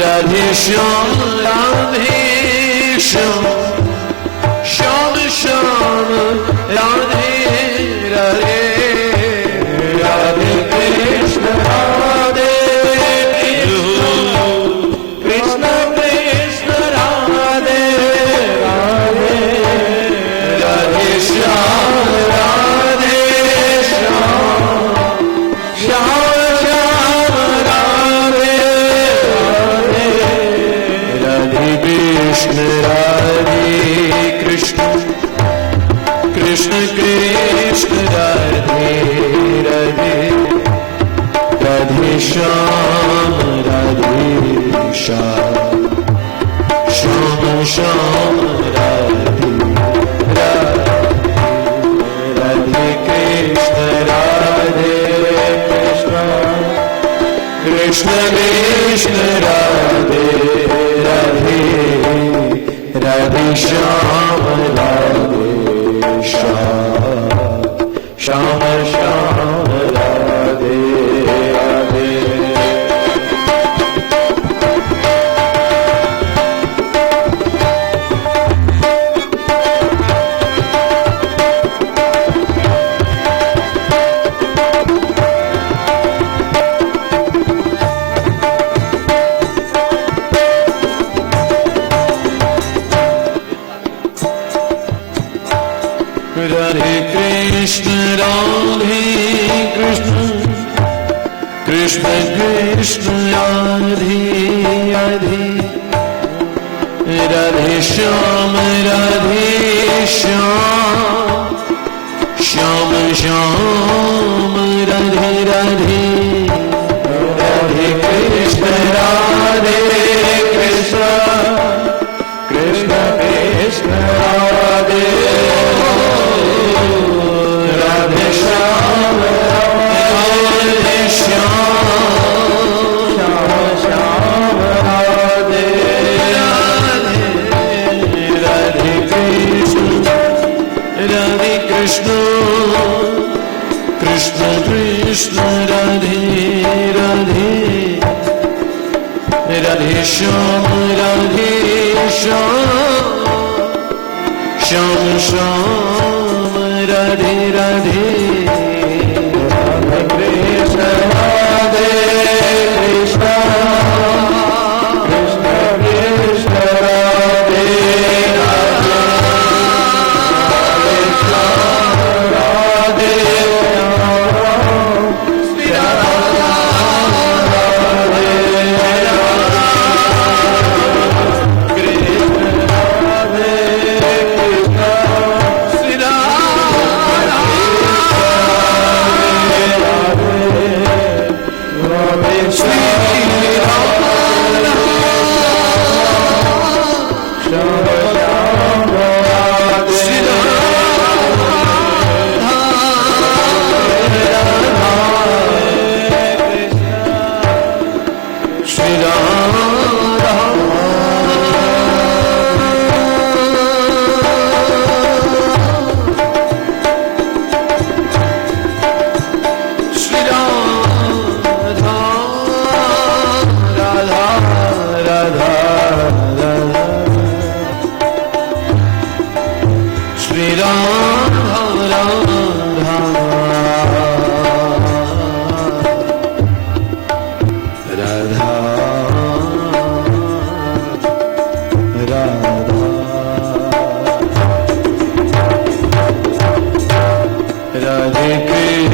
Radhe Shyam, Radhe Shyam, Shyam Shyam, Radhe Radhe, Radhe Krishna, Radhe Krishna, Krishna Radhe Radhe, Radhe Shyam, Radhe Shyam, Shyam Krishna, Krishna Krishna, Radhe Radhe, Radhe Shyam, Radhe Shyam, Shyam Shyam, Radhe Radhe, Radhe Krishna, Radhe Krishna, Krishna Krishna, Radhe Radhe, Radhe Shyam, Radhe Shyam, Shyam Shyam, Radhe Radhe. Radhe Krishna, Radhe Krishna, Krishna Krishna, Radhe Radhe, Radhe Shyam, Radhe Shyam, Shyam Shyam, Radhe Radhe, Radhe Krishna, Radhe Krishna, Krishna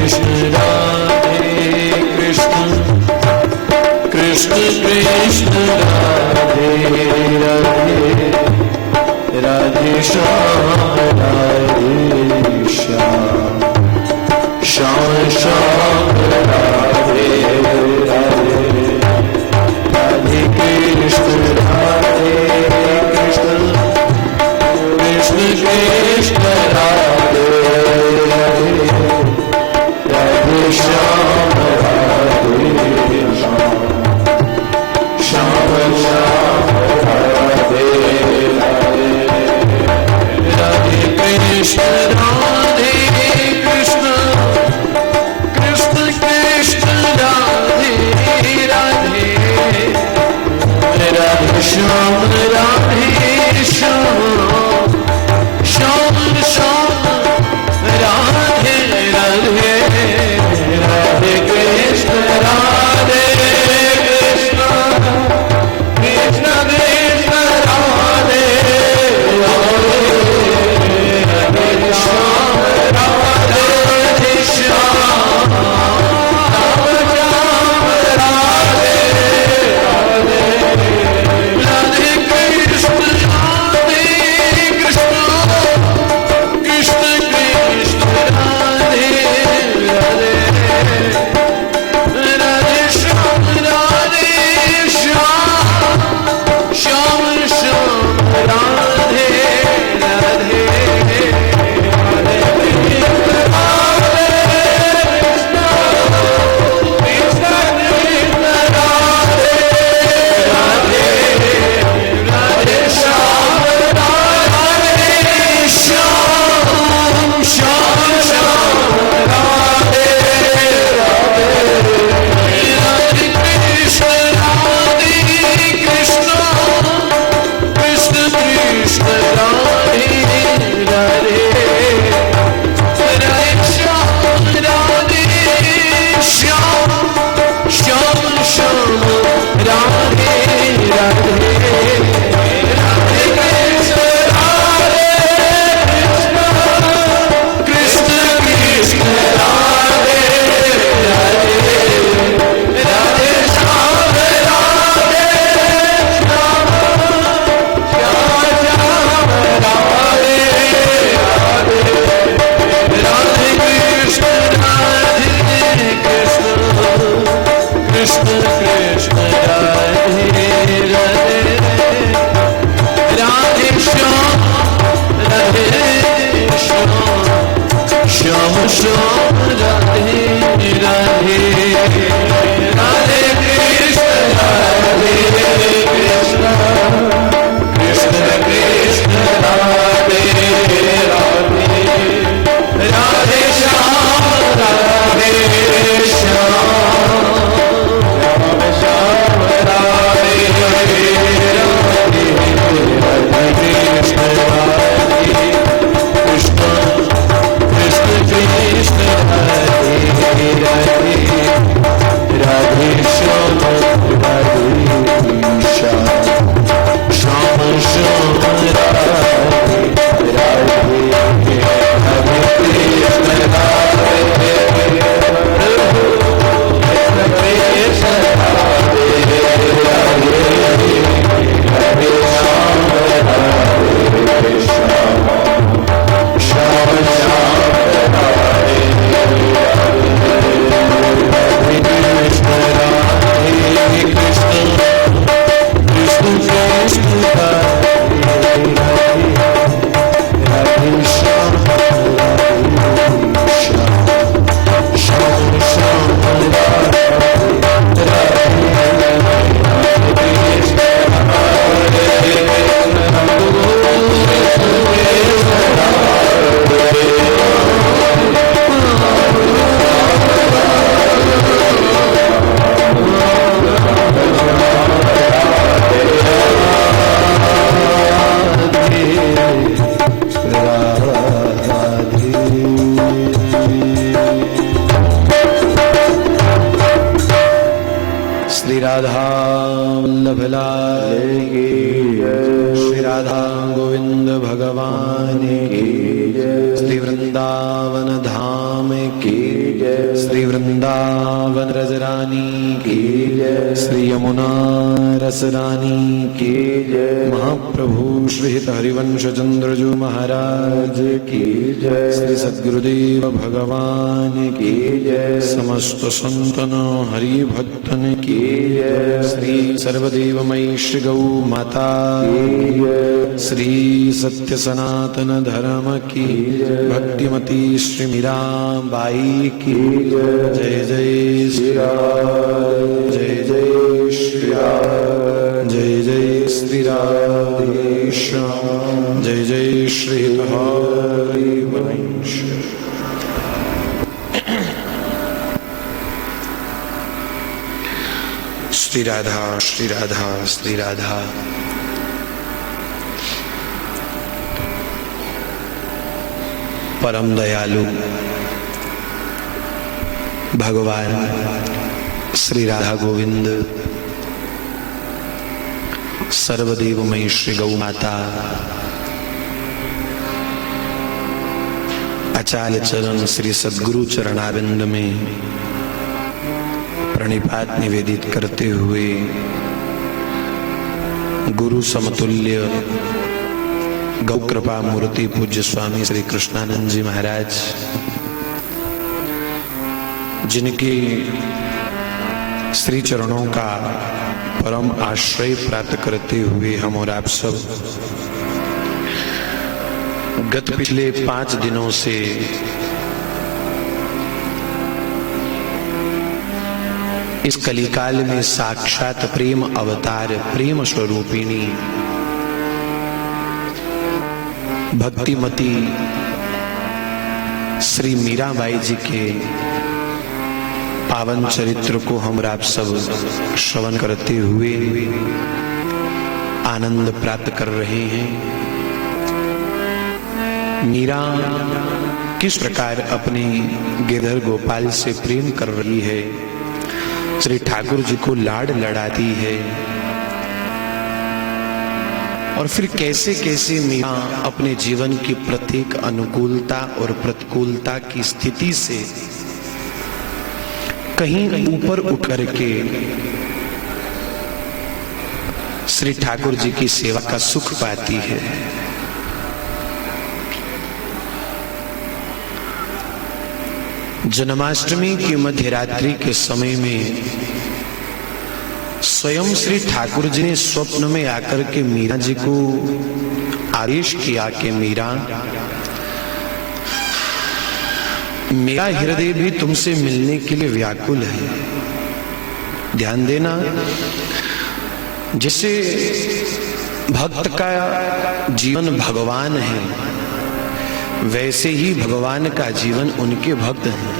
Krishna, Radhe Krishna, Krishna Krishna, Radhe Radhe, Radhe Shyam, Radhe Shyam, Shyam Shyam, Radhe Radhe, Radhe Krishna, Radhe Krishna, Krishna Krishna, Radhe Radhe, Radhe Vallabh लाल की जय, श्री राधा गोविंद भगवान की जय, श्री वृंदावन धाम की जय, श्री वृंदावन रजरानी की जय, श्री यमुना रसरानी की जय, महाप्रभु श्री हरिवंश चंद्रजू महाराज की जय, श्री सद्गुरुदेव भगवान की जय, समस्त संतन हरि भक्तन की जय, श्री सर्वदेवमयी श्री गौ माता की जय, श्री सत्य सनातन धर्म की जय, भक्तिमती श्री मीराबाई की जय, जय जय श्री राम, जय जय श्री राम, जय जय श्री राधेश्याम, जय जय श्री हरिवंश। श्री राधा श्री राधा श्री राधा। परम दयालु भगवान श्री राधा गोविंद, सर्वदेवमयी श्री गौ माता, आचार्य चरण श्री सद्गुरु चरणारविंद में प्रणिपात निवेदित करते हुए गुरु समतुल्य गौ कृपा मूर्ति पूज्य स्वामी श्री कृष्णानंद जी महाराज, जिनके श्री चरणों का परम आश्रय प्राप्त करते हुए हम और आप सब गत पिछले 5 दिनों से इस कलिकाल में साक्षात प्रेम अवतार प्रेम स्वरूपिणी भक्तिमती श्री मीराबाई जी के पावन चरित्र को हम आप सब श्रवण करते हुए आनंद प्राप्त कर रहे हैं। मीरा किस प्रकार अपने गिरधर गोपाल से प्रेम कर रही है, श्री ठाकुर जी को लाड लड़ाती है, और फिर कैसे कैसे मीरा अपने जीवन की प्रत्येक अनुकूलता और प्रतिकूलता की स्थिति से कहीं ऊपर उठ करके श्री ठाकुर जी की सेवा का सुख पाती है। जन्माष्टमी की मध्यरात्रि के समय में स्वयं श्री ठाकुर जी ने स्वप्न में आकर के मीरा जी को आदेश किया कि मीरा, मेरा हृदय भी तुमसे मिलने के लिए व्याकुल है। ध्यान देना, जिसे भक्त का जीवन भगवान है, वैसे ही भगवान का जीवन उनके भक्त हैं।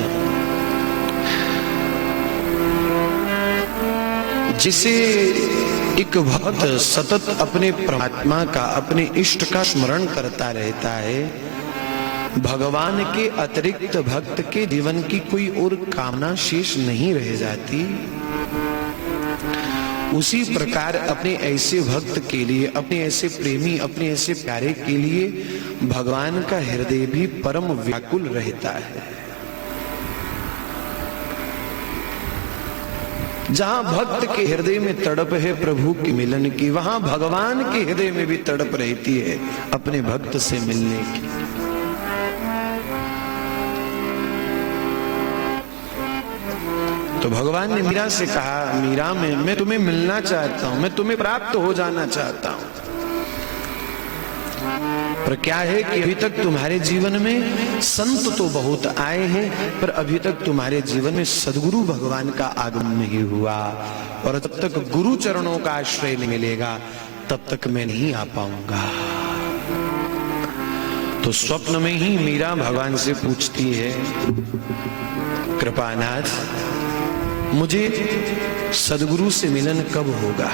जिसे एक भक्त सतत अपने परमात्मा का, अपने इष्ट का स्मरण करता रहता है, भगवान के अतिरिक्त भक्त के जीवन की कोई और कामना शेष नहीं रह जाती। उसी प्रकार अपने ऐसे भक्त के लिए, अपने ऐसे प्रेमी, अपने ऐसे प्यारे के लिए भगवान का हृदय भी परम व्याकुल रहता है। जहां भक्त के हृदय में तड़प है प्रभु के मिलन की, वहां भगवान के हृदय में भी तड़प रहती है अपने भक्त से मिलने की। तो भगवान ने मीरा से कहा, मीरा मैं तुम्हें मिलना चाहता हूं, मैं तुम्हें प्राप्त हो जाना चाहता हूं, पर क्या है कि अभी तक तुम्हारे जीवन में संत तो बहुत आए हैं, पर अभी तक तुम्हारे जीवन में सद्गुरु भगवान का आगमन नहीं हुआ, और तब तक गुरु चरणों का आश्रय नहीं मिलेगा तब तक मैं नहीं आ पाऊंगा। तो स्वप्न में ही मीरा भगवान से पूछती है, कृपानाथ, मुझे सद्गुरु से मिलन कब होगा?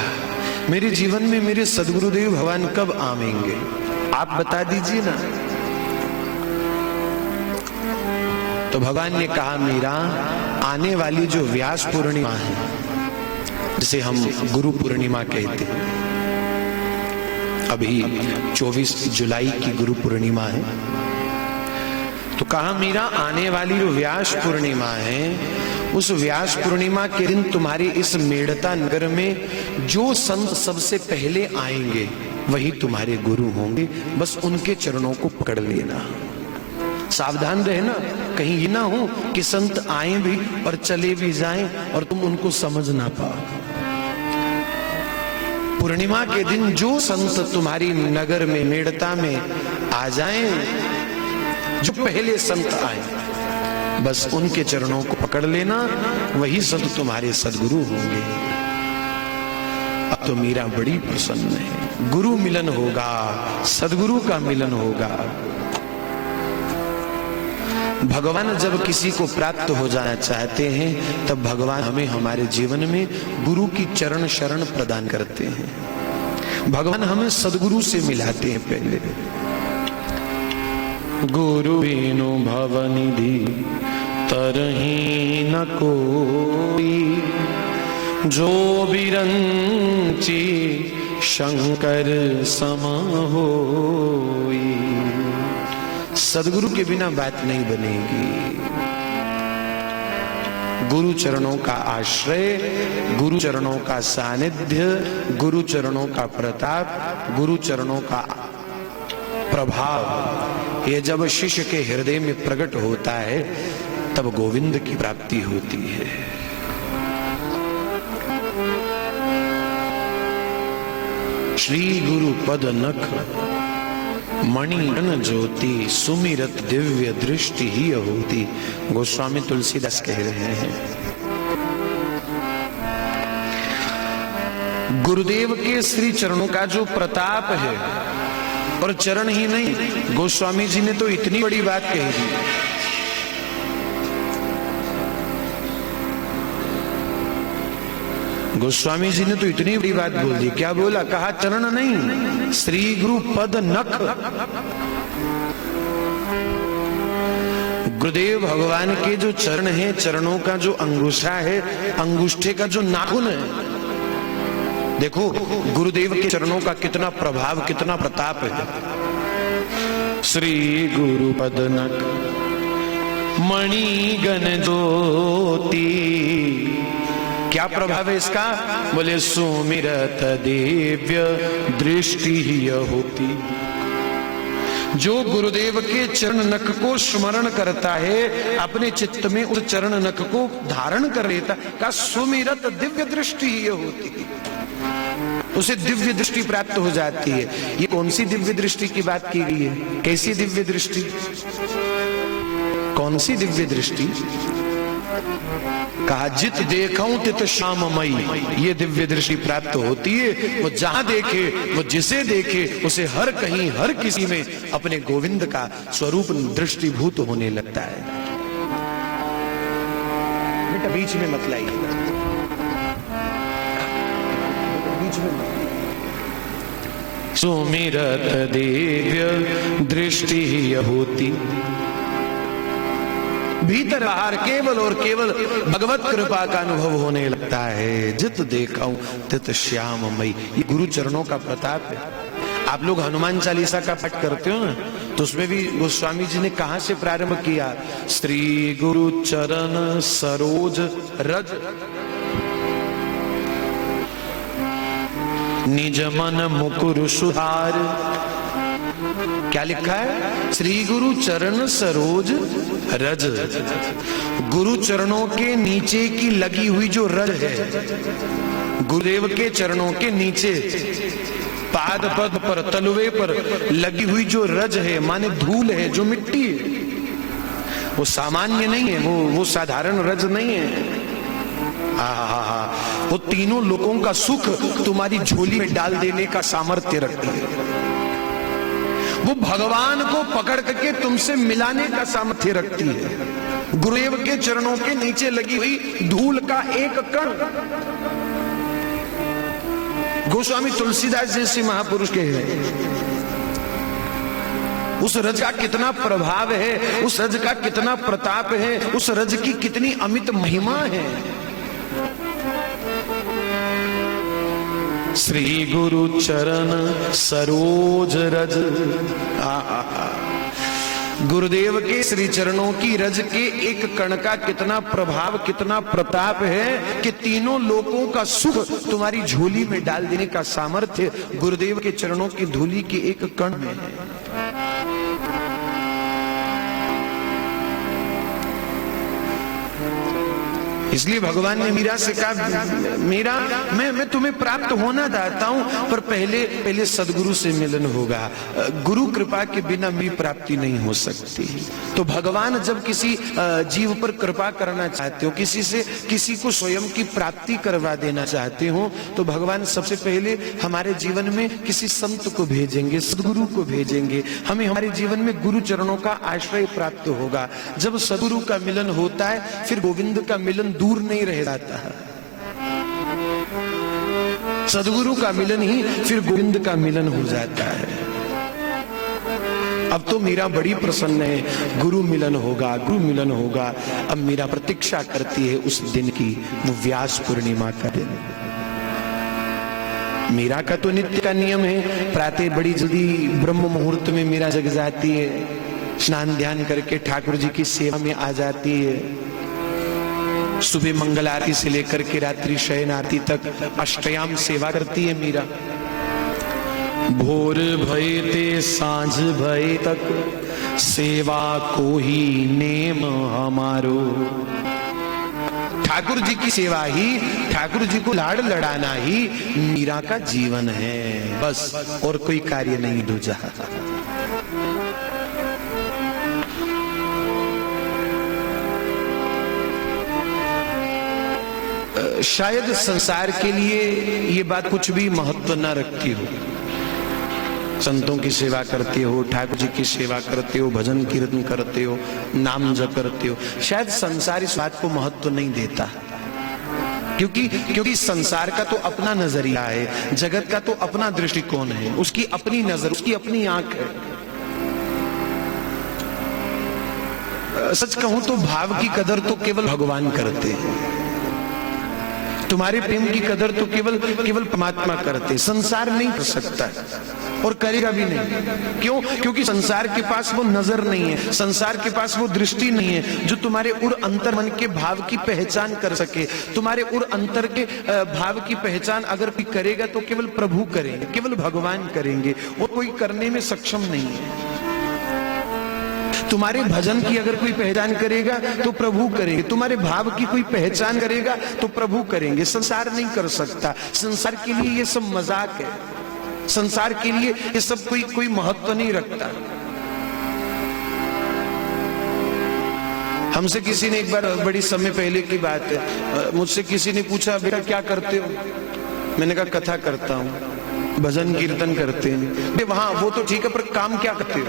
मेरे जीवन में मेरे सद्गुरुदेव भगवान कब आवेंगे? आप बता दीजिए ना। तो भगवान ने कहा, मीरा, आने वाली जो व्यास पूर्णिमा है, जिसे हम गुरु पूर्णिमा कहते हैं। अभी 24 जुलाई की गुरु पूर्णिमा है। तो कहा मीरा आने वाली जो व्यास पूर्णिमा है, उस व्यास पूर्णिमा के दिन तुम्हारे इस मेड़ता नगर में जो संत सबसे पहले आएंगे वही तुम्हारे गुरु होंगे। बस उनके चरणों को पकड़ लेना, सावधान रहना, कहीं ये ना हो कि संत आए भी और चले भी जाएं और तुम उनको समझ ना पाओ। पूर्णिमा के दिन जो संत तुम्हारी नगर में मेड़ता में आ जाएं, जो पहले संत आए, बस उनके चरणों को पकड़ लेना, वही संत तुम्हारे सदगुरु होंगे। अब तो मीरा बड़ी प्रसन्न है, गुरु मिलन होगा, सदगुरु का मिलन होगा। भगवान जब किसी को प्राप्त हो जाना चाहते हैं, तब भगवान हमें हमारे जीवन में गुरु की चरण शरण प्रदान करते हैं। भगवान हमें सदगुरु से मिलाते हैं। पहले गुरु बिनु भवनिधि तरही न कोई, जो बिरंची शंकर सम होई। सदगुरु के बिना बात नहीं बनेगी। गुरु चरणों का आश्रय, गुरु चरणों का सानिध्य, गुरु चरणों का प्रताप, गुरु चरणों का प्रभाव, ये जब शिष्य के हृदय में प्रकट होता है तब गोविंद की प्राप्ति होती है। श्री गुरु पद नख मणिगण ज्योति, सुमिरत दिव्य दृष्टि ही होती। गोस्वामी तुलसीदास कह रहे हैं। गुरुदेव के श्री चरणों का जो प्रताप है, और चरण ही नहीं, गोस्वामी जी ने तो इतनी बड़ी बात कही थी। गोस्वामी जी ने तो इतनी बड़ी बात बोल दी। क्या बोला? कहा चरण नहीं, श्री गुरु पद नख। गुरुदेव भगवान के जो चरण हैं, चरणों का जो अंगूठा है, अंगूठे का जो नाखून है, देखो गुरुदेव के चरणों का कितना प्रभाव, कितना प्रताप है। श्री गुरु पद नख मणिगण ज्योति, क्या प्रभाव है इसका? बोले सुमिरत दिव्य दृष्टि ही होती। जो गुरुदेव के चरण नख को स्मरण करता है, अपने चित्त में उस चरण नख को धारण कर लेता, का सुमिरत दिव्य दृष्टि ही होती, उसे दिव्य दृष्टि प्राप्त हो जाती है। ये कौन सी दिव्य दृष्टि की बात की गई है? कैसी दिव्य दृष्टि? कौन सी दिव्य दृष्टि? कहा जित देखूं तित श्याममयी, ये दिव्य दृष्टि प्राप्त होती है। वो जहां देखे, वो जिसे देखे, उसे हर कहीं हर किसी में अपने गोविंद का स्वरूप दृष्टिभूत होने लगता है। बेटा बीच में मत लाइए, बीच में। सुमिरत दिव्य दृष्टि होती, भीतर बाहर केवल और केवल भगवत कृपा का अनुभव होने लगता है। जित देखूं तित श्याममयी, ये गुरु चरणों का प्रताप है। आप लोग हनुमान चालीसा का पाठ करते हो ना, तो उसमें भी गोस्वामी जी ने कहां से प्रारंभ किया? श्री गुरु चरण सरोज रज, निज मन मुकुर सुधार। क्या लिखा है? श्री गुरु चरण सरोज रज। गुरु चरणों के नीचे की लगी हुई जो रज है, गुरुदेव के चरणों के नीचे पाद पद पर, तलवे पर लगी हुई जो रज है, माने धूल है, जो मिट्टी है, वो सामान्य नहीं है, वो साधारण रज नहीं है। वो तीनों लोगों का सुख तुम्हारी झोली में डाल देने का सामर्थ्य रखती है। वो भगवान को पकड़ करके तुमसे मिलाने का सामर्थ्य रखती है। गुरुदेव के चरणों के नीचे लगी हुई धूल का एक कण, गोस्वामी तुलसीदास जैसे महापुरुष के हैं। उस रज का कितना प्रभाव है, उस रज का कितना प्रताप है, उस रज की कितनी अमित महिमा है। श्री गुरु चरण सरोज रज। गुरुदेव के श्री चरणों की रज के एक कण का कितना प्रभाव, कितना प्रताप है कि तीनों लोकों का सुख तुम्हारी झोली में डाल देने का सामर्थ्य गुरुदेव के चरणों की धूलि के एक कण में है। इसलिए भगवान ने मीरा से कहा, मीरा मैं तुम्हें प्राप्त होना चाहता हूं, पर पहले सदगुरु से मिलन होगा। गुरु कृपा के बिना मेरी प्राप्ति नहीं हो सकती। तो भगवान जब किसी जीव पर कृपा करना चाहते हो, किसी को स्वयं की प्राप्ति करवा देना चाहते हो, तो भगवान सबसे पहले हमारे जीवन में किसी संत को भेजेंगे, सदगुरु को भेजेंगे। हमें हमारे जीवन में गुरु चरणों का आश्रय प्राप्त होगा। जब सदगुरु का मिलन होता है, फिर गोविंद का मिलन दूर नहीं रह जाता है। सदगुरु का मिलन ही फिर गोविंद का मिलन हो जाता है। अब तो मीरा बड़ी प्रसन्न है, गुरु मिलन होगा, गुरु मिलन होगा। अब मीरा प्रतीक्षा करती है उस दिन की, वो व्यास पूर्णिमा का दिन। मीरा का तो नित्य का नियम है, प्रातः बड़ी जल्दी ब्रह्म मुहूर्त में मीरा जग जाती है, स्नान ध्यान करके ठाकुर जी की सेवा में आ जाती है। सुबह मंगल आरती से लेकर के रात्रि शयन आरती तक अष्टयाम सेवा करती है मीरा। भोर भये ते सांझ भये तक सेवा को ही नेम हमारो। ठाकुर जी की सेवा ही, ठाकुर जी को लाड़ लड़ाना ही मीरा का जीवन है, बस और कोई कार्य नहीं दूजा। शायद संसार के लिए ये बात कुछ भी महत्व न रखती हो। संतों की सेवा करते हो, ठाकुर जी की सेवा करते हो, भजन कीर्तन करते हो, नाम जप करते हो, शायद संसार इस बात को महत्व नहीं देता, क्योंकि संसार का तो अपना नजरिया है, जगत का तो अपना दृष्टिकोण है, उसकी अपनी नजर, उसकी अपनी आंख है। सच कहूं तो भाव की कदर तो केवल भगवान करते हैं। तुम्हारे प्रेम की कदर तो केवल परमात्मा करते, संसार नहीं कर सकता और करेगा भी नहीं। क्यों? क्योंकि संसार के पास वो नजर नहीं है, संसार के पास वो दृष्टि नहीं है जो तुम्हारे उर अंतर मन के भाव की पहचान कर सके। तुम्हारे उर अंतर के भाव की पहचान अगर कोई करेगा तो केवल प्रभु करेंगे, केवल भगवान करेंगे, और कोई करने में सक्षम नहीं है। तुम्हारे भजन की अगर कोई पहचान करेगा तो प्रभु करेंगे, तुम्हारे भाव की कोई पहचान करेगा तो प्रभु करेंगे। संसार नहीं कर सकता। संसार के लिए ये सब मजाक है, संसार के लिए ये सब कोई महत्व नहीं रखता। हमसे किसी ने एक बार, बड़ी समय पहले की बात है, मुझसे किसी ने पूछा, बेटा क्या करते हो? मैंने कहा कथा करता हूं, भजन कीर्तन करते हैं। वहां वो तो ठीक है, पर काम क्या करते हो?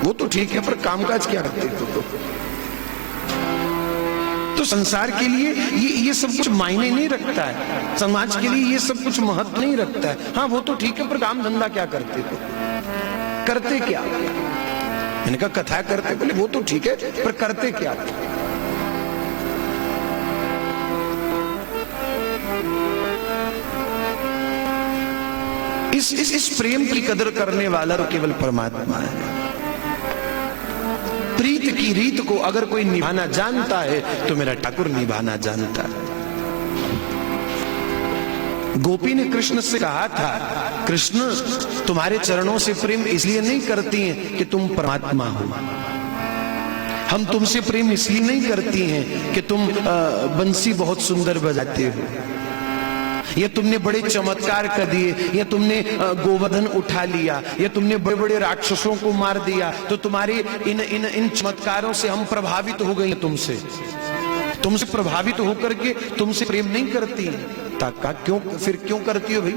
वो तो ठीक है, पर कामकाज क्या करते हो? तो संसार के लिए ये सब कुछ मायने नहीं रखता है, समाज के लिए ये सब कुछ महत्व नहीं रखता है। हाँ वो तो ठीक है, पर काम धंधा क्या करते हो? करते क्या? मैंने कहा कथा करते। बोले वो तो ठीक है, पर करते क्या? इस प्रेम की कदर करने वाला तो केवल परमात्मा है। प्रीत की रीत को अगर कोई निभाना जानता है तो मेरा ठाकुर निभाना जानता है। गोपी ने कृष्ण से कहा था, कृष्ण तुम्हारे चरणों से प्रेम इसलिए नहीं करती हैं कि तुम परमात्मा हो, हम तुमसे प्रेम इसलिए नहीं करती हैं कि तुम बंसी बहुत सुंदर बजाते हो, या तुमने बड़े चमत्कार कर दिए, या तुमने गोवर्धन उठा लिया, या तुमने बड़े बड़े राक्षसों को मार दिया, तो तुम्हारे इन चमत्कारों से हम प्रभावित हो गए। तुमसे प्रभावित होकर के तुमसे प्रेम नहीं करती। का क्यों? फिर क्यों करती हो भाई?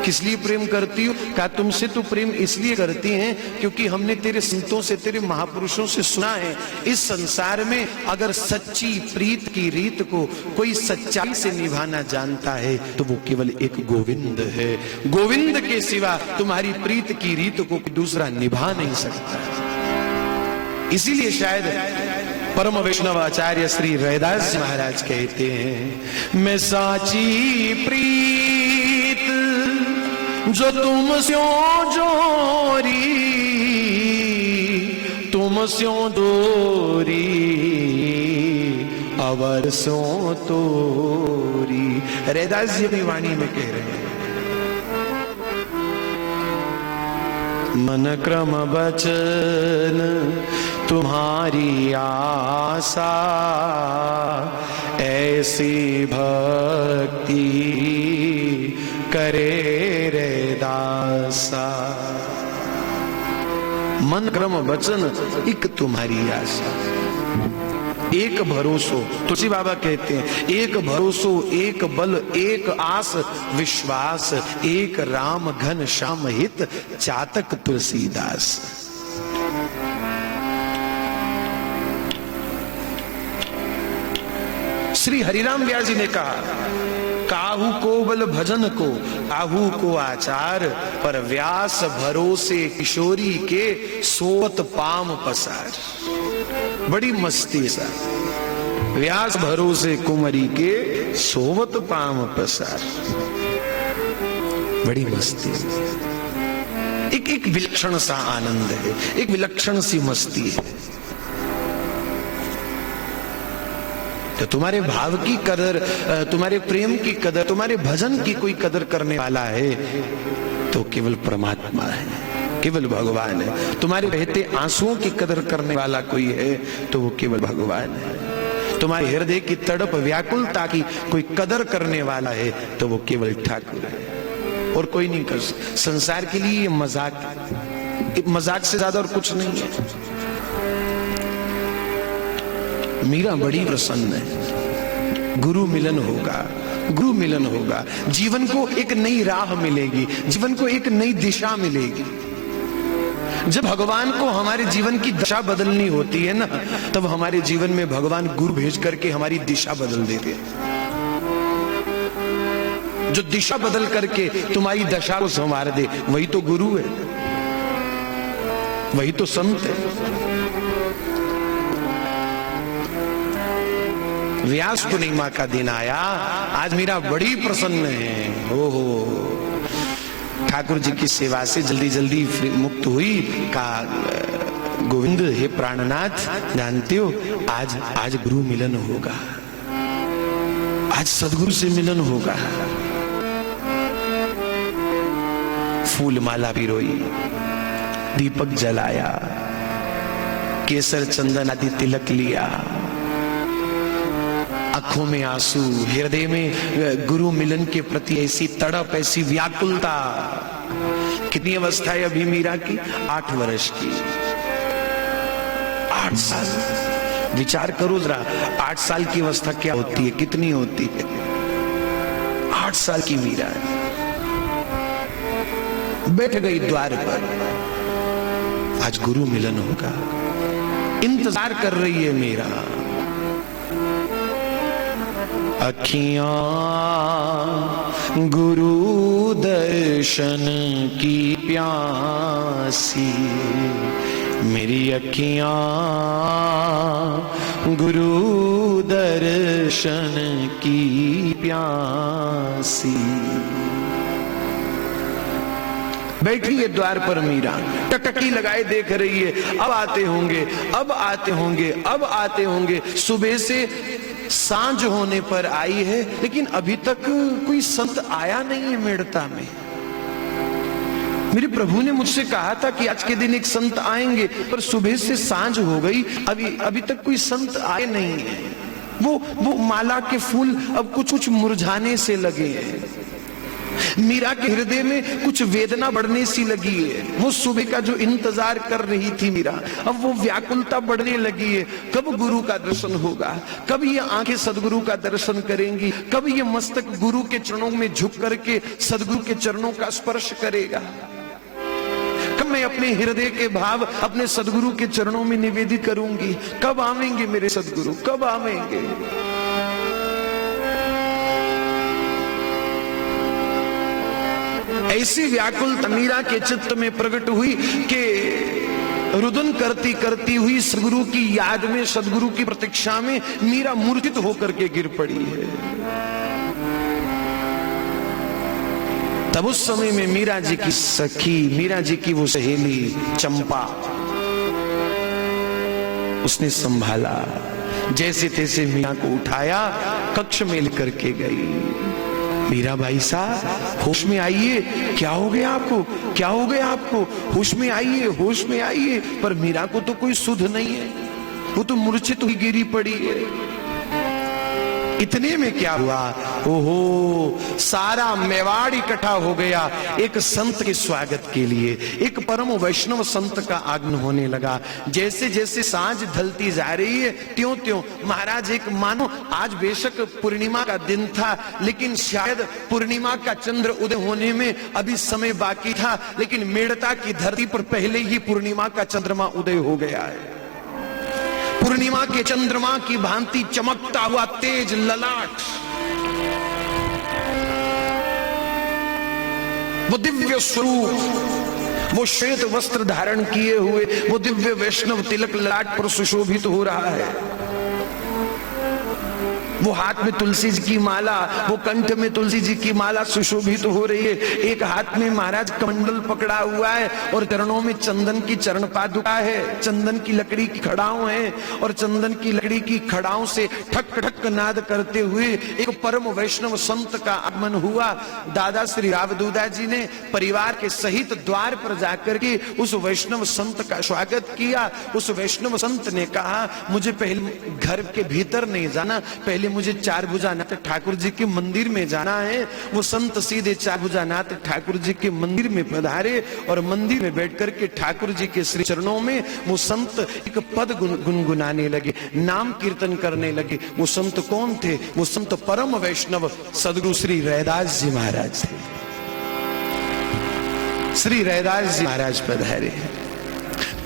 किस लिए प्रेम करती हो? कहा तुमसे तो प्रेम इसलिए करती हैं क्योंकि हमने तेरे संतों से, तेरे महापुरुषों से सुना है, इस संसार में अगर सच्ची प्रीत की रीत को कोई सच्चाई से निभाना जानता है तो वो केवल एक गोविंद है। गोविंद के सिवा तुम्हारी प्रीत की रीत को दूसरा निभा नहीं सकता। इसीलिए शायद परम वैष्णव आचार्य श्री रैदास महाराज कहते हैं, मैं साची प्रीत जो तुम स्यो जोरी, तुम स्यो दोरी, अवर सो तोरी। रैदास जी अपनी वाणी में कह रहे हैं, मन क्रम बचन तुम्हारी आशा, ऐसी भक्ति करे रैदासा। मन क्रम वचन एक तुम्हारी आशा, एक भरोसो। तुलसी बाबा कहते हैं, एक भरोसो, एक बल, एक आस विश्वास, एक राम घन श्याम हित, चातक तुलसीदास। श्री हरिराम व्यास जी ने कहा, काहू को बल भजन को, आहू को आचार, पर व्यास भरोसे किशोरी के, सोवत पाम पसार। बड़ी मस्ती सा, व्यास भरोसे कुंवरी के, सोवत पाम पसार। बड़ी मस्ती, एक विलक्षण सा आनंद है, एक विलक्षण सी मस्ती है। तो तुम्हारे भाव की कदर, तुम्हारे प्रेम की कदर, तुम्हारे भजन की कोई कदर करने वाला है तो केवल परमात्मा है, केवल भगवान है। तुम्हारे बहते आंसुओं की कदर करने वाला कोई है तो वो केवल भगवान है। तुम्हारे हृदय की तड़प व्याकुलता की कोई कदर करने वाला है तो वो केवल ठाकुर है, और कोई नहीं कर सकता। संसार के लिए ये मजाक, मजाक से ज्यादा और कुछ नहीं है। मीरा बड़ी प्रसन्न है, गुरु मिलन होगा, गुरु मिलन होगा, जीवन को एक नई राह मिलेगी, जीवन को एक नई दिशा मिलेगी। जब भगवान को हमारे जीवन की दिशा बदलनी होती है ना, तब हमारे जीवन में भगवान गुरु भेज करके हमारी दिशा बदल देते हैं। जो दिशा बदल करके तुम्हारी दशा को संवार दे, वही तो गुरु है, वही तो संत है। व्यास पूर्णिमा का दिन आया, आज मीरा बड़ी प्रसन्न है। ओहो, ठाकुर जी की सेवा से जल्दी जल्दी मुक्त हुई। का गोविंद हे प्राणनाथ, जानते हो आज गुरु मिलन होगा, आज सदगुरु से मिलन होगा। फूल माला पिरोई, दीपक जलाया, केसर चंदन आदि तिलक लिया, आंखों में आंसू, हृदय में गुरु मिलन के प्रति ऐसी तड़प, ऐसी व्याकुलता। कितनी अवस्था है अभी मीरा की? 8 वर्ष की। 8 साल, विचार करो जरा, 8 साल की अवस्था क्या होती है, कितनी होती है? 8 साल की मीरा बैठ गई द्वार पर, आज गुरु मिलन होगा, इंतजार कर रही है मीरा। अखियां गुरु दर्शन की प्यासी, मेरी अखियां गुरु दर्शन की प्यासी। बैठी है द्वार पर मीरा, टकटकी लगाए देख रही है, अब आते होंगे, अब आते होंगे, अब आते होंगे। सुबह से सांझ होने पर आई है, लेकिन अभी तक कोई संत आया नहीं है मेड़ता में। मेरे प्रभु ने मुझसे कहा था कि आज के दिन एक संत आएंगे, पर सुबह से सांझ हो गई, अभी तक कोई संत आए नहीं है। वो माला के फूल अब कुछ मुरझाने से लगे हैं। मीरा के हृदय में कुछ वेदना बढ़ने सी लगी है। वो सुबह का जो इंतजार कर रही थी मीरा, अब वो व्याकुलता बढ़ने लगी है। कब गुरु का दर्शन होगा, कब ये आंखें सदगुरु का दर्शन करेंगी, कब ये मस्तक गुरु के चरणों में झुक करके सदगुरु के चरणों का स्पर्श करेगा, कब मैं अपने हृदय के भाव अपने सदगुरु के चरणों में निवेदित करूंगी। कब आवेंगे मेरे सदगुरु, कब आवेंगे? ऐसी व्याकुलता मीरा के चित्त में प्रकट हुई कि रुदन करती करती हुई सदगुरु की याद में, सदगुरु की प्रतीक्षा में मीरा मूर्छित होकर के गिर पड़ी है। तब उस समय में मीरा जी की सखी, मीरा जी की वो सहेली चंपा, उसने संभाला, जैसे तैसे मीरा को उठाया, कक्ष में लेकर के गई। मीरा भाई साहब होश में आइए, क्या हो गया आपको, क्या हो गया आपको, होश में आइए, होश में आइए। पर मीरा को तो कोई सुध नहीं है, वो तो मूर्छित हुई गिरी पड़ी है। इतने में क्या हुआ, ओहो, सारा मेवाड़ इकट्ठा हो गया एक संत के स्वागत के लिए। एक परम वैष्णव संत का आगमन होने लगा। जैसे जैसे सांझ ढलती जा रही है, त्यों त्यों महाराज, एक मानो आज बेशक पूर्णिमा का दिन था, लेकिन शायद पूर्णिमा का चंद्र उदय होने में अभी समय बाकी था, लेकिन मेड़ता की धरती पर पहले ही पूर्णिमा का चंद्रमा उदय हो गया है। पूर्णिमा के चंद्रमा की भांति चमकता हुआ तेज ललाट, वो दिव्य स्वरूप, वो श्वेत वस्त्र धारण किए हुए वो दिव्य वैष्णव तिलक ललाट पर सुशोभित हो रहा है। वो हाथ में तुलसी जी की माला, वो कंठ में तुलसी जी की माला सुशोभित हो रही है। एक हाथ में महाराज कमंडल पकड़ा हुआ है और चरणों में चंदन की चरण पादुका है, चंदन की लकड़ी की खड़ाओं है, और चंदन की लकड़ी की खड़ाओं से ठक ठक नाद करते हुए एक परम वैष्णव संत का आगमन हुआ। दादा श्री रावदूदा जी ने परिवार के सहित द्वार पर जाकर के उस वैष्णव संत का स्वागत किया। उस वैष्णव संत ने कहा, मुझे पहले घर के भीतर नहीं जाना, पहले मुझे चार भुजानाथ ठाकुर जी के मंदिर में जाना है। वो संत सीधे चार भुजानाथ ठाकुर जी के मंदिर में पधारे और मंदिर में बैठकर के ठाकुर जी के श्री चरणों में वो संत एक पद गुनगुनाने लगे, नाम कीर्तन करने लगे। वो संत कौन थे? वो संत परम वैष्णव सदगुरु श्री रैदास जी महाराज थे। श्री रैदास जी महाराज पधारे,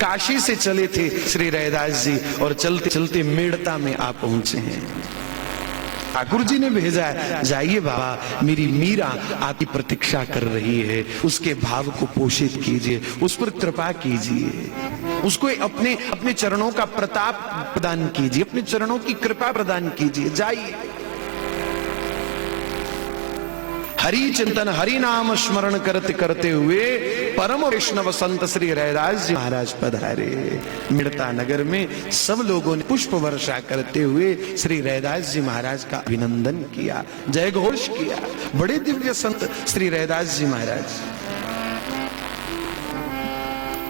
काशी से चले थे श्री रैदास जी, और चलते चलते मेड़ता में आ पहुंचे हैं। ठाकुर जी ने भेजा है, जाइए बाबा, मेरी मीरा आपकी प्रतीक्षा कर रही है, उसके भाव को पोषित कीजिए, उस पर कृपा कीजिए, उसको अपने अपने चरणों का प्रताप प्रदान कीजिए, अपने चरणों की कृपा प्रदान कीजिए, जाइए। हरि चिंतन हरि नाम स्मरण करते करते हुए परम वैष्णव संत श्री रैदास जी महाराज पधारे। मिड़ता नगर में सब लोगों ने पुष्प वर्षा करते हुए श्री रैदास जी महाराज का अभिनंदन किया, जय घोष किया। बड़े दिव्य संत श्री रैदास जी महाराज,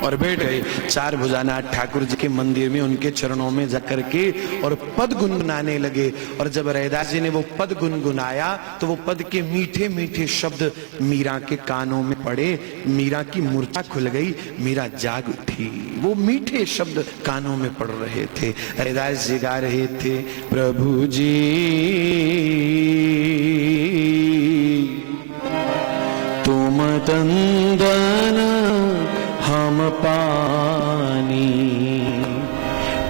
और बैठ गए चार भुजानाथ ठाकुर जी के मंदिर में, उनके चरणों में जाकर के और पद गुनगुनाने लगे। और जब रैदास जी ने वो पद गुनगुनाया तो वो पद के मीठे मीठे शब्द मीरा के कानों में पड़े। मीरा की मूर्छा खुल गई, मीरा जाग उठी। वो मीठे शब्द कानों में पड़ रहे थे। रैदास जी गा रहे थे, प्रभु जी तुम तंदन हम पानी,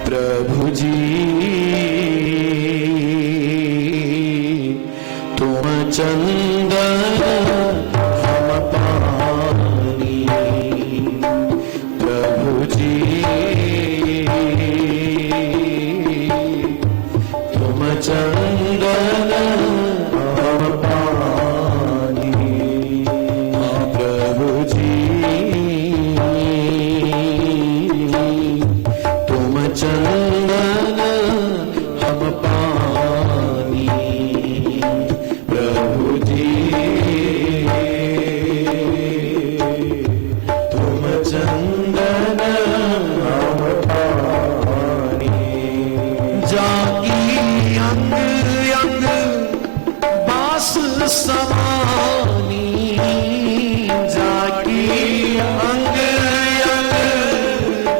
प्रभु जी तुम चंदन हम पानी, प्रभु जी तुम चंदन हम पानी, प्रभु जी चंदन हम पानी, प्रभु जी तुम चंदन हम पानी। जाकी अंग अंग बास समानी, जाकी अंग अंग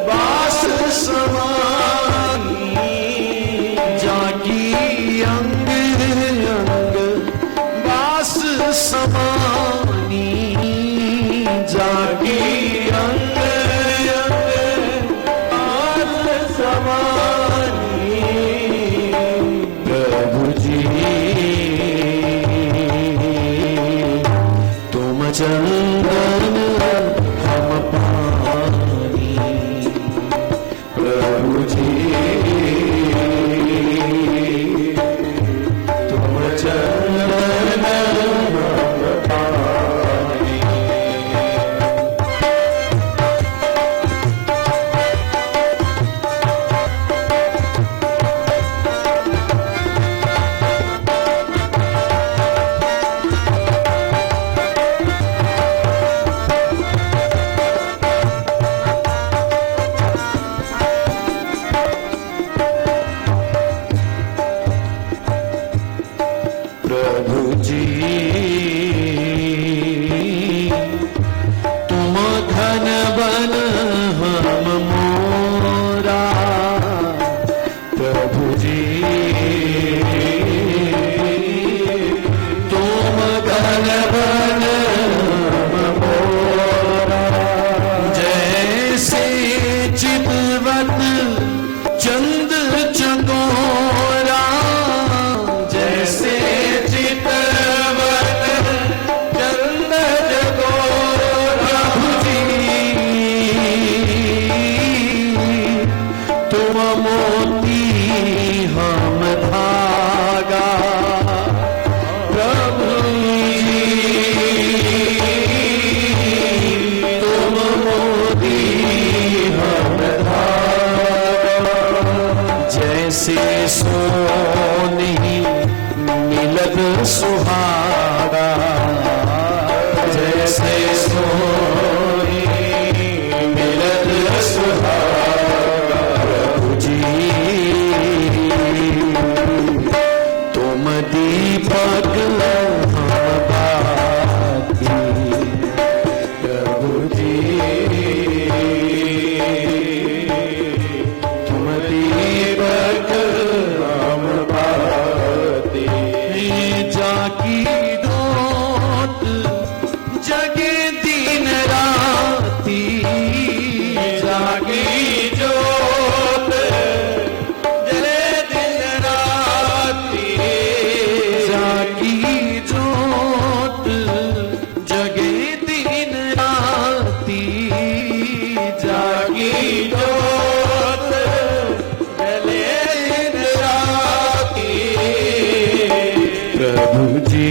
बास समानी, जाकी अंग अंग बास समानी, जाकी अंग अंग बास समानी, प्रभु जी तुम चंदन हम पानी, प्रभु जी तुम घन बन हम मोरा, प्रभु जी तुम घन बन हम मोरा, जैसे चितवत चंद चकोरा, जैसे चितवत चंद चकोरा, तुम मोती हम धागा, प्रभु तुम मोती हम धागा, जैसे सोनी मिलन सुहागा, जैसे सोनी मिलन सुहागा, प्रभु जी तुम दीपक हम बाती, प्रभु जी तुम दीपक हम बाती, जाकी डोट जगे दिन राती, जागी जोत जले दिन राती, जागी जोत जगे दिन राती, जागी जोत जले दिन राती, प्रभु जी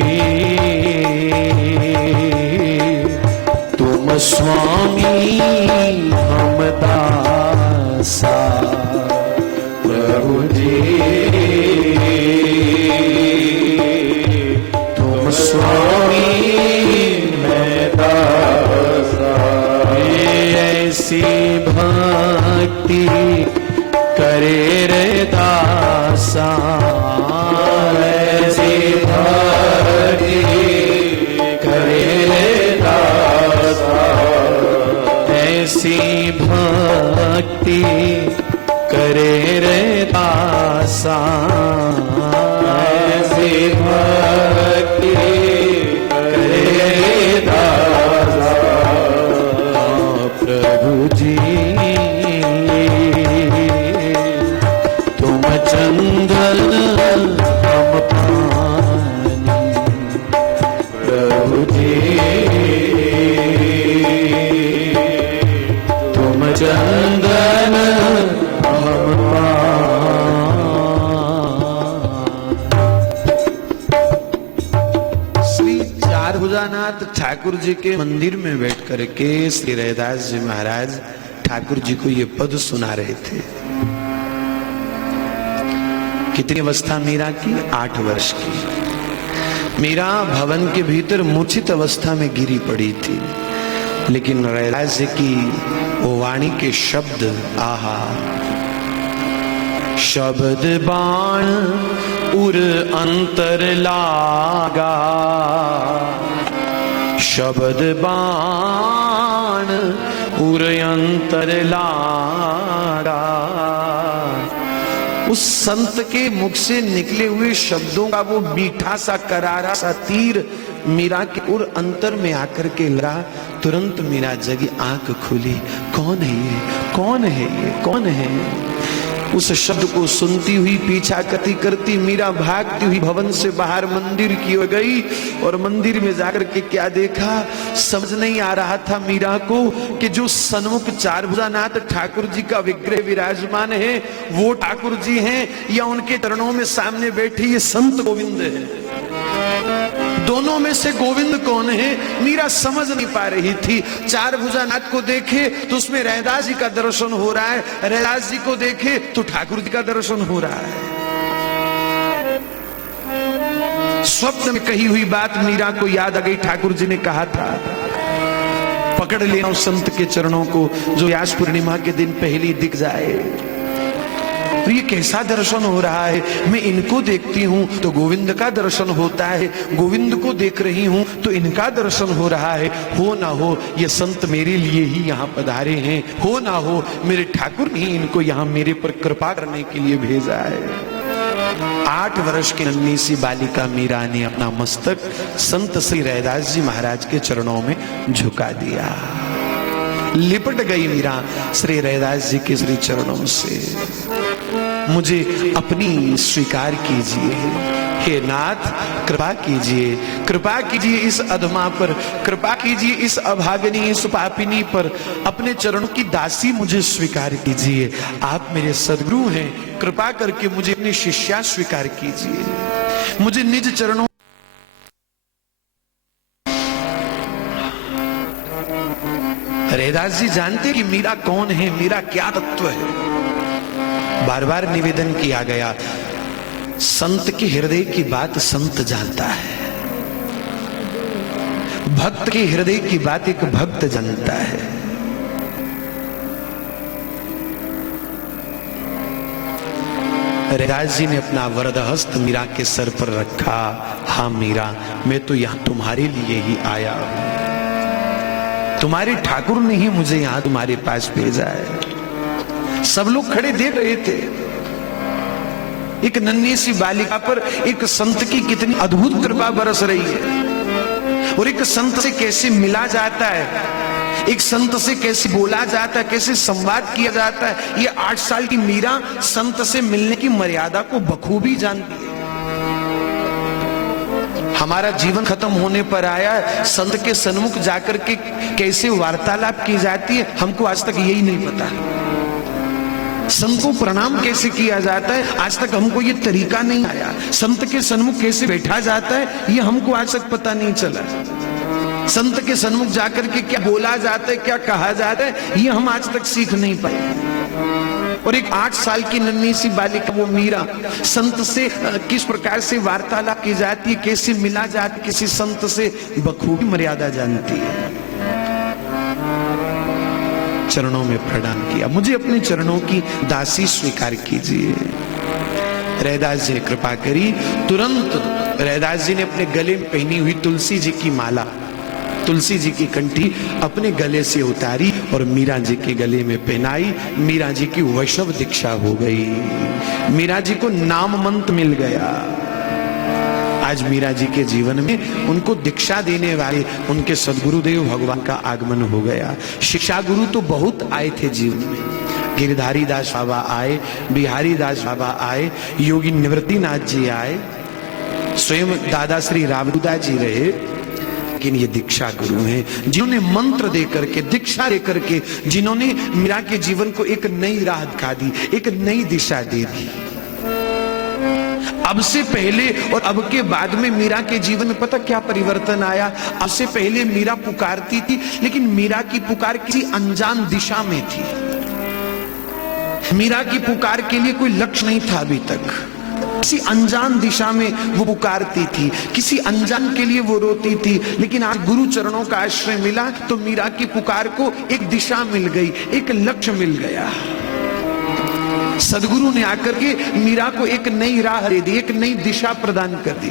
तुम स्वामी हम दासा, प्रभु जी तुम स्वामी मैं दासा, ऐसी भक्ति करे रे दासा, ऐसी भक्ति करे रे दासा, ऐसी भक्ति करे रे दासा, ऐसी भक्ति करे रे दासा, प्रभु जी तुम चंदन हम पानी, प्रभु जी तुम चंदन हम श्री चारभुजानाथ ठाकुर जी के मंदिर में बैठ करके श्री रैदास जी महाराज ठाकुर जी को ये पद सुना रहे थे। कितनी अवस्था मीरा की? 8 वर्ष की। मीरा भवन के भीतर मूर्छित अवस्था में गिरी पड़ी थी, लेकिन रैदास जी की वो वाणी के शब्द, आहा, शब्द बाण उर अंतर लागा, शब्द बाण उर अंतर लागा, उस संत के मुख से निकले हुए शब्दों का वो मीठा सा करारा सा तीर मीरा के उर अंतर में आकर के लगा। तुरंत मीरा जगी, आंख खुली, कौन है ये, कौन है ये, कौन है? उस शब्द को सुनती हुई पीछा करती करती मीरा भागती हुई भवन से बाहर मंदिर की ओर गई, और मंदिर में जाकर के क्या देखा समझ नहीं आ रहा था मीरा को कि जो सन्मुख चारभुजानाथ ठाकुर जी का विग्रह विराजमान है वो ठाकुर जी हैं या उनके चरणों में सामने बैठे ये संत गोविंद है। दोनों में से गोविंद कौन है मीरा समझ नहीं पा रही थी। चारभुजानाथ को देखे तो उसमें रैदास जी का दर्शन हो रहा है, रैदास जी को देखे तो ठाकुर जी का दर्शन हो रहा है। स्वप्न में कही हुई बात मीरा को याद आ गई। ठाकुर जी ने कहा था पकड़ लेना उस संत के चरणों को जो व्यास पूर्णिमा के दिन पहली दिख जाए। और ये कैसा दर्शन हो रहा है, मैं इनको देखती हूँ तो गोविंद का दर्शन होता है, गोविंद को देख रही हूँ तो इनका दर्शन हो रहा है। हो ना हो ये संत मेरे लिए ही यहाँ पधारे हैं, हो ना हो मेरे ठाकुर ने इनको यहाँ मेरे पर कृपा करने के लिए भेजा है। 8 वर्ष की नन्ही सी बालिका मीरा ने अपना मस्तक संत श्री रैदास जी महाराज के चरणों में झुका दिया। लिपट गई मीरा श्री रैदास जी के श्री चरणों से। मुझे अपनी स्वीकार कीजिए, हे नाथ कृपा कीजिए, कृपा कीजिए इस अधमा पर, कृपा कीजिए इस अभागिनी इस पापिनी पर, अपने चरणों की दासी मुझे स्वीकार कीजिए। आप मेरे सद्गुरु हैं, कृपा करके मुझे अपनी शिष्या स्वीकार कीजिए, मुझे निज चरणों। रैदास जी जानते कि मीरा कौन है, मीरा क्या तत्व है। बार बार निवेदन किया गया, संत के हृदय की बात संत जानता है, भक्त के हृदय की बात एक भक्त जानता है। रैदास जी ने अपना वरद हस्त मीरा के सर पर रखा। हाँ मीरा, मैं तो यहां तुम्हारे लिए ही आया हूं, तुम्हारे ठाकुर ने ही मुझे यहां तुम्हारे पास भेजा है। सब लोग खड़े देख रहे थे, एक नन्ही सी बालिका पर एक संत की कितनी अद्भुत कृपा बरस रही है, और एक संत से कैसे मिला जाता है, एक संत से कैसे बोला जाता है, कैसे संवाद किया जाता है। ये 8 साल की मीरा संत से मिलने की मर्यादा को बखूबी जानती है। हमारा जीवन खत्म होने पर आया, संत के सन्मुख जाकर के कैसे वार्तालाप की जाती है, हमको आज तक यही नहीं पता। संत को प्रणाम कैसे किया जाता है, आज तक हमको ये तरीका नहीं आया। संत के सन्मुख कैसे बैठा जाता है, ये हमको आज तक पता नहीं चला। संत के सन्मुख जाकर के क्या बोला जाता है, क्या कहा जाता है, ये हम आज तक सीख नहीं पाए। और एक 8 साल की नन्ही सी बालिका वो मीरा, संत से किस प्रकार से वार्तालाप की जाती है, कैसे मिला जाता है किसी संत से, बखूबी मर्यादा जानती है। चरणों में प्रणाम किया, मुझे अपने चरणों की दासी स्वीकार कीजिए। रैदास जी ने कृपा करी, तुरंत रैदास जी ने अपने गले में पहनी हुई तुलसी जी की माला, तुलसी जी की कंठी अपने गले से उतारी और मीरा जी के गले में पहनाई। मीरा जी की वैष्णव दीक्षा हो गई, मीरा जी को नाम मंत्र मिल गया। आज मीरा जी के जीवन में उनको दीक्षा देने वाले उनके सदगुरुदेव भगवान का आगमन हो गया। शिक्षा गुरु तो बहुत आए थे जीवन में, गिरधारी दास बाबा आए, बिहारी दास बाबा आए, योगी निवृत्तिनाथ जी आए, स्वयं दादा श्री रावदूदा जी रहे, लेकिन ये दीक्षा गुरु हैं जिन्होंने मंत्र दे करके, दीक्षा दे करके, जिन्होंने मीरा के जीवन को एक नई राह दिखा दी, एक नई दिशा दे दी। अब से पहले और अब के बाद में मीरा के जीवन में पता क्या परिवर्तन आया। अब से पहले मीरा पुकारती थी, लेकिन मीरा की पुकार किसी अनजान दिशा में थी। मीरा की पुकार के लिए कोई लक्ष्य नहीं था अभी तक, किसी अनजान दिशा में वो पुकारती थी, किसी अनजान के लिए वो रोती थी। लेकिन आज गुरु चरणों का आश्रय मिला तो मीरा की पुकार को एक दिशा मिल गई, एक लक्ष्य मिल गया। सदगुरु ने आकर के मीरा को एक नई राह दे दी, एक नई दिशा प्रदान कर दी।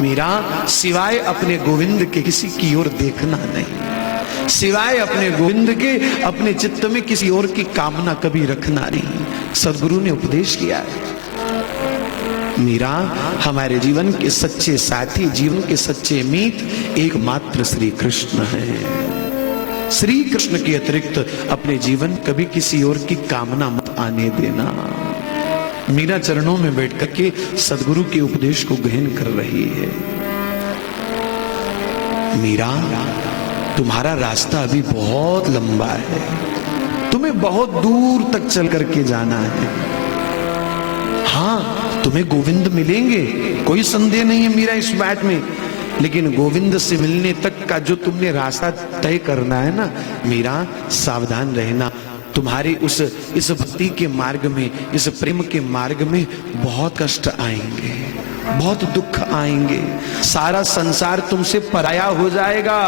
मीरा सिवाय अपने गोविंद के किसी की ओर देखना नहीं, सिवाय अपने गोविंद के अपने चित्त में किसी और की कामना कभी रखना नहीं। सदगुरु ने उपदेश किया है। मीरा हमारे जीवन के सच्चे साथी, जीवन के सच्चे मीत एकमात्र श्री कृष्ण है। श्री कृष्ण के अतिरिक्त अपने जीवन कभी किसी और की कामना मत आने देना। मीरा चरणों में बैठ करके सदगुरु के उपदेश को गहन कर रही है। मीरा, तुम्हारा रास्ता अभी बहुत लंबा है, तुम्हें बहुत दूर तक चल करके जाना है। हाँ, तुम्हें गोविंद मिलेंगे, कोई संदेह नहीं है मीरा इस बात में, लेकिन गोविंद से मिलने तक का जो तुमने रास्ता तय करना है ना मीरा, सावधान रहना। तुम्हारे इस भक्ति के मार्ग में, इस प्रेम के मार्ग में बहुत कष्ट आएंगे, बहुत दुख आएंगे, सारा संसार तुमसे पराया हो जाएगा,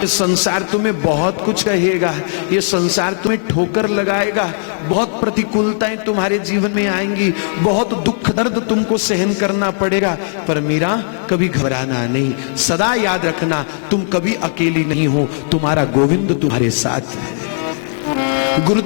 ये संसार तुम्हें बहुत कुछ कहेगा, ये संसार तुम्हें ठोकर लगाएगा, बहुत प्रतिकूलताएं तुम्हारे जीवन में आएंगी, बहुत दुख दर्द तुमको सहन करना पड़ेगा। पर मीरा कभी घबराना नहीं, सदा याद रखना तुम कभी अकेली नहीं हो, तुम्हारा गोविंद तुम्हारे साथ है। गुरुदेव